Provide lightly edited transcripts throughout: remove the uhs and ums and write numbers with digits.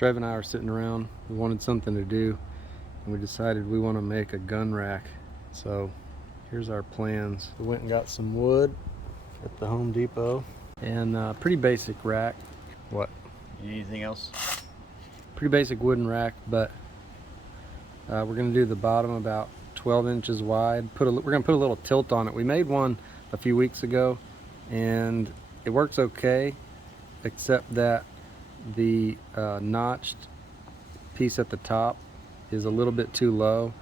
Trev and I are sitting around. We wanted something to do, and we decided we want to make a gun rack. So here's our plans. We went and got some wood at the Home Depot, and pretty basic rack. What? You need anything else? Pretty basic wooden rack, but we're going to do the bottom about 12 inches wide. We're going to put a little tilt on it. We made one a few weeks ago, and it works okay, except that the notched piece at the top is a little bit too low,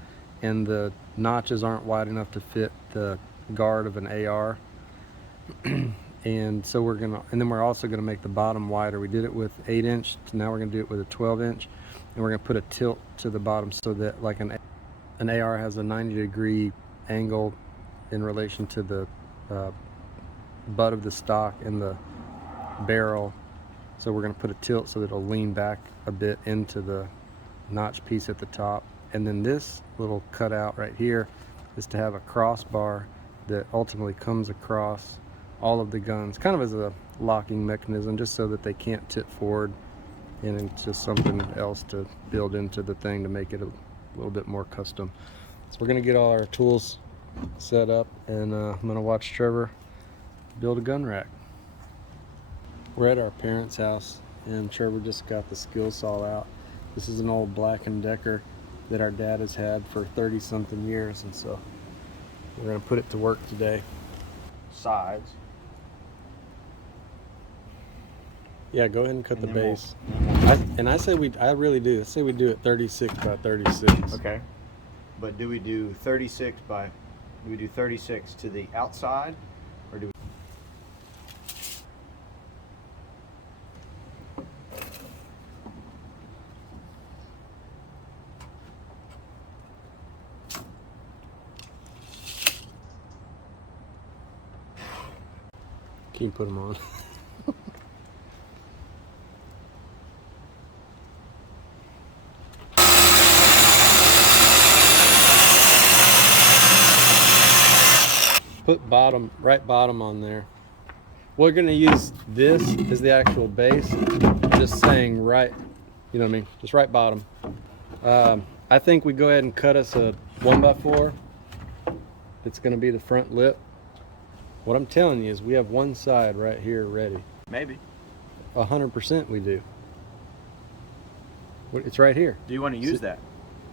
and the notches aren't wide enough to fit the guard of an AR. And so we're also gonna make the bottom wider. We did it with 8-inch, so now we're gonna do it with a 12-inch, and we're gonna put a tilt to the bottom so that like an AR has a 90-degree angle in relation to the butt of the stock and the barrel. So we're going to put a tilt so that it'll lean back a bit into the notch piece at the top. And then this little cutout right here is to have a crossbar that ultimately comes across all of the guns, kind of as a locking mechanism, just so that they can't tip forward, and it's just something else to build into the thing to make it a little bit more custom. So we're going to get all our tools set up, and I'm going to watch Trevor build a gun rack. We're at our parents' house, and Trevor just got the skill saw out. This is an old Black & Decker that our dad has had for 30-something years, and so we're going to put it to work today. Sides. Yeah, go ahead and cut the base. I really do. I say we do it 36 by 36. Okay. But do we do 36 to the outside, or do we? Can you put them on? Put right bottom on there. We're gonna use this as the actual base. Just saying right, you know what I mean? Just right bottom. I think we go ahead and cut us a 1x4. It's gonna be the front lip. What I'm telling you is we have one side right here ready. Maybe. 100% we do. It's right here. Do you want to use that?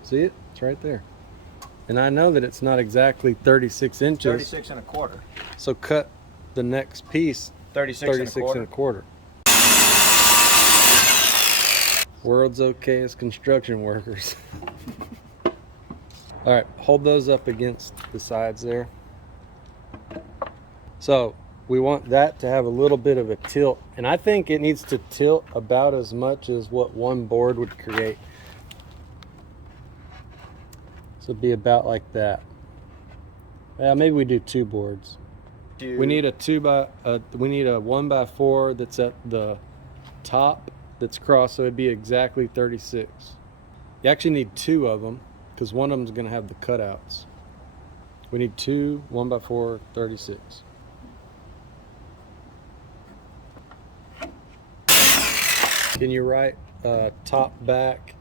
See it? It's right there. And I know that it's not exactly 36 inches. 36 and a quarter. So cut the next piece 36 and a quarter. World's okayest construction workers. All right, hold those up against the sides there. So we want that to have a little bit of a tilt, and I think it needs to tilt about as much as what one board would create. So it'd be about like that. Maybe we do 2 boards. We need a 1x4 that's at the top that's crossed, so it'd be exactly 36. You actually need 2 of them because one of them's going to have the cutouts. We need 2 1x4 36. Can you write top, back,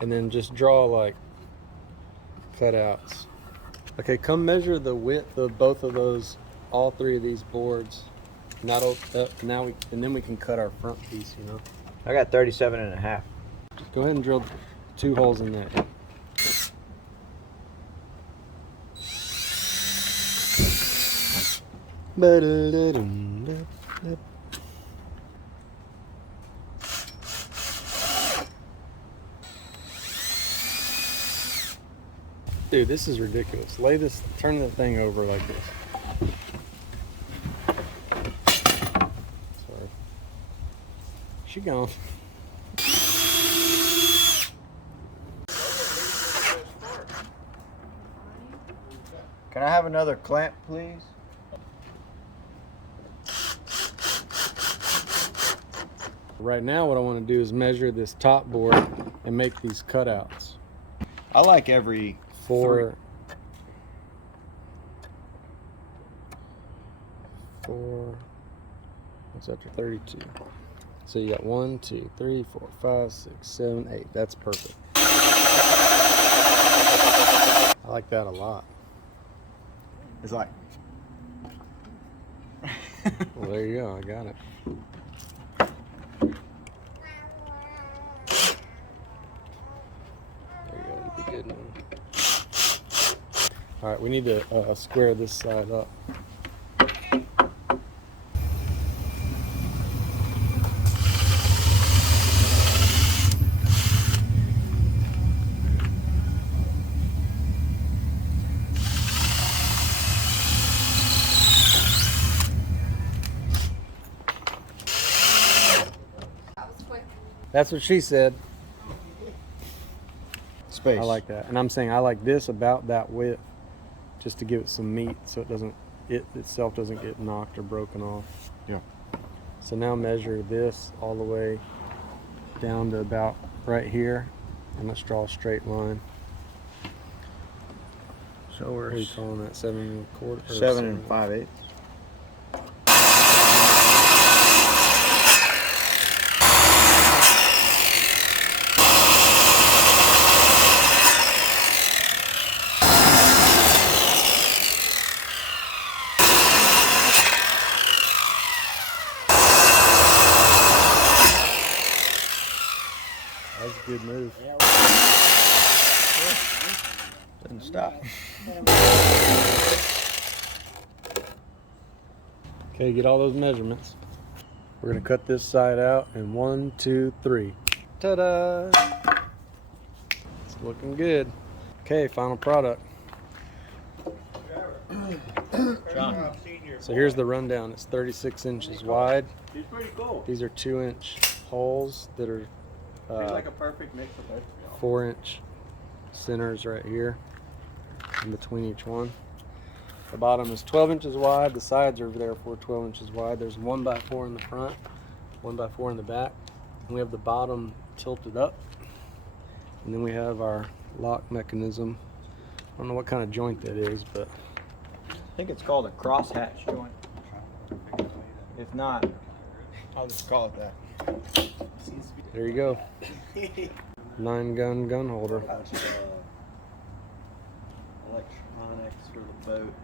and then just draw like cutouts? Okay, come measure the width of both of those, all 3 of these boards. And then we can cut our front piece, you know. I got 37 and a half. Go ahead and drill 2 holes in that. Dude, this is ridiculous. Turn the thing over like this. Sorry. She gone. Can I have another clamp, please? Right now what I want to do is measure this top board and make these cutouts. I like every 4, what's that, 32. So you got 1, 2, 3, 4, 5, 6, 7, 8. That's perfect. I like that a lot. It's like. Well, there you go. I got it. There you go. You'd be good now. All right, we need to square this side up. That's what she said. Space. I like that. And I'm saying I like this about that width just to give it some meat so it itself doesn't get knocked or broken off. Yeah. So now measure this all the way down to about right here, and let's draw a straight line. So What we're are you calling that? 7 1/4? 7 5/8. That's a good move. Doesn't stop. Okay, get all those measurements. We're gonna cut this side out in 1, 2, 3. Ta-da! It's looking good. Okay, final product. So here's the rundown. It's 36 inches wide. It's pretty cool. These are 2-inch holes that are Like a perfect mix of both. 4-inch centers right here in between each one. The bottom is 12 inches wide. The sides are therefore 12 inches wide. There's 1x4 in the front, 1x4 in the back. And we have the bottom tilted up. And then we have our lock mechanism. I don't know what kind of joint that is, but I think it's called a crosshatch joint. If not, I'll just call it that. there you go. 9-gun gun holder. electronics for the boat.